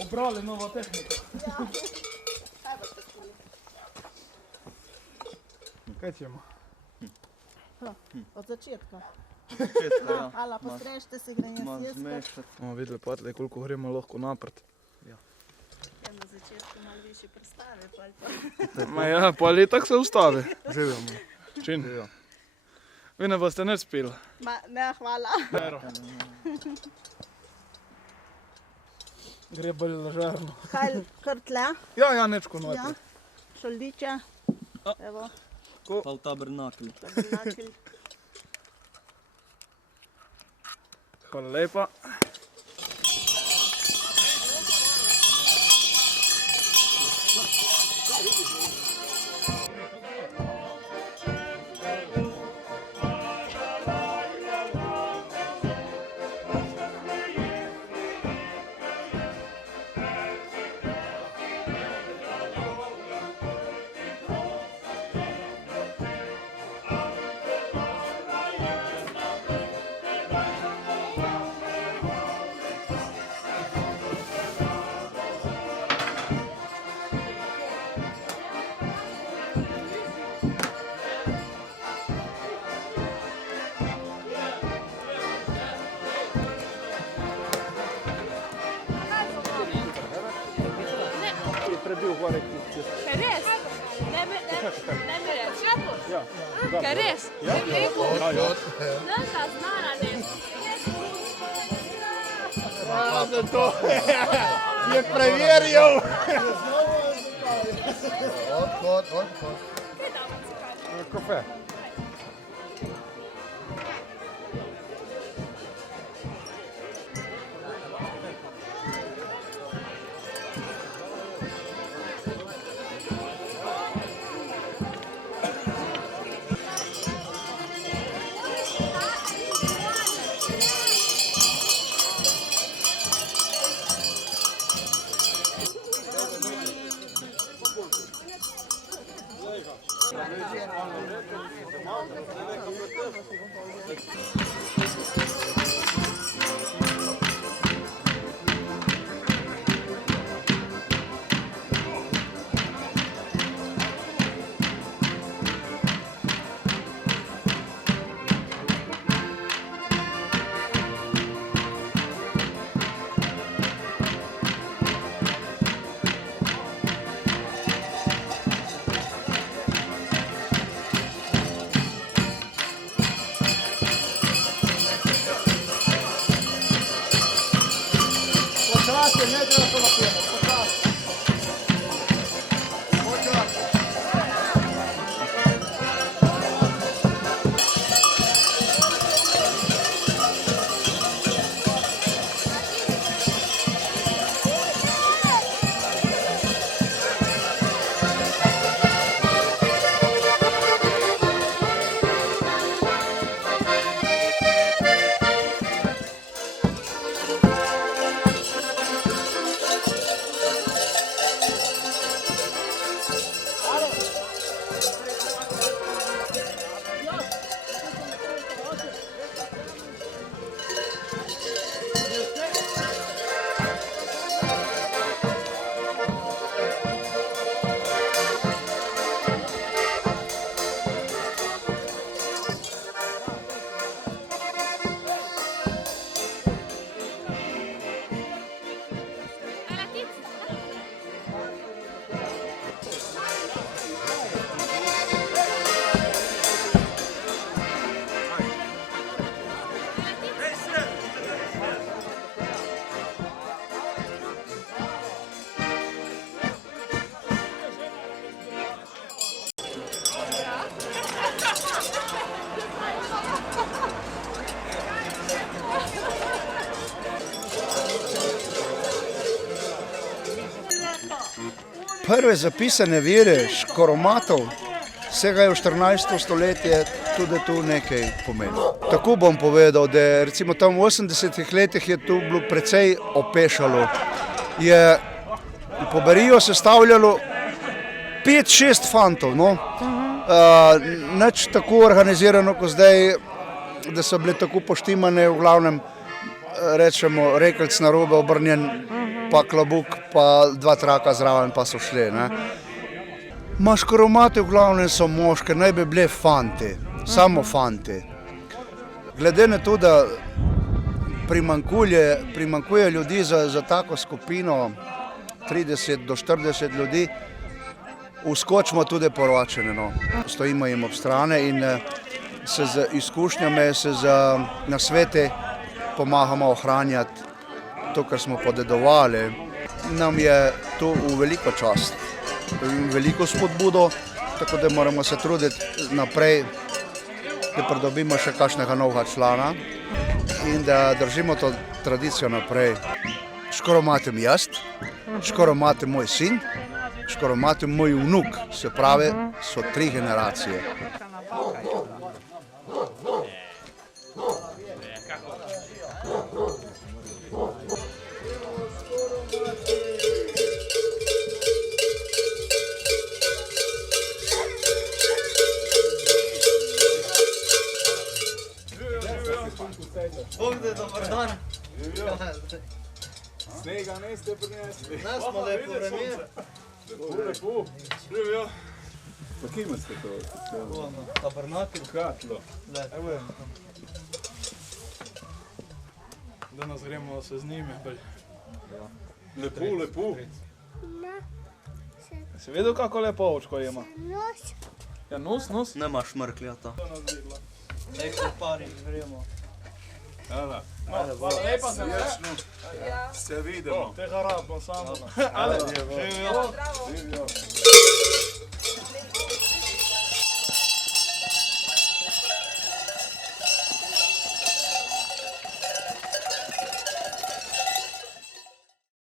Обрали нова техніка. Яка тема? Od začetka. Ja. Ala, postrežite si granje Malo sjeska. zmešati. Bomo videli potlej, koliko gremo lahko napred. Ja, na začetku malo više predstave, pa. Ma ja, pa ali tako se ustavi. Živimo. Čin? Vi ne boste nič spili. Ma, ne, hvala. Vero. Gre bolj ležarno. Kaj, kar tle? Ja, nečko Ja. noter. Šoldiče. Evo, Pa v tabernakelj. tabernakelj. Hvala lepa. Kaj res? Ne mi reči. Ja. Kaj res? Ja? Ne ta znara ne. Zato je preverjal. Odhod. Kafe. Prve zapisane vire škoromatov segajo v 14. stoletje, tudi tu nekaj pomeni. Tako bom povedal, da recimo tam v 80-ih letih je tu bilo precej opešalo. Je po Berijo sestavljalo 5-6 fantov, no. Nič tako organizirano kot zdaj, da so bile tako poštimane, v glavnem rečemo rekelc narobe obrnjen, pa klobuk, pa 2 traka zraven, pa so šli. Ma škoromate v glavnem so moške, naj bi bile fanti, samo fanti. Glede na to, da primanjkuje ljudi za tako skupino, 30 do 40 ljudi, vskočimo tudi poročene. No. Stojimo jim ob strane in se z izkušnjami, se z nasveti pomagamo ohranjati to, kar smo podedovali. Nam je to v veliko čast, veliko spodbudo, tako da moramo se truditi naprej, da pridobimo še kakšnega novega člana in da držimo to tradicijo naprej. Škoromatim jaz, škoromatim moj sin, škoromatim moj vnuk, se pravi, so 3 generacije. Bogde, dobar dan. Snega ne ste prinesli. Nas smo lepo vreme. Lepo. Živijo. Pa kje imate to? Tabernakel. Katlo. Evo je. Danes gremo se z njimi. Lepo, lepo. Si videl, kako lepo očko ima? Nos. Ja, nos. Nema šmrkljata. Daj kopari, gremo. Hvala lepa za vse. Se vidimo. Tega rabimo samo. Zdravo. Živijo. Zdravo.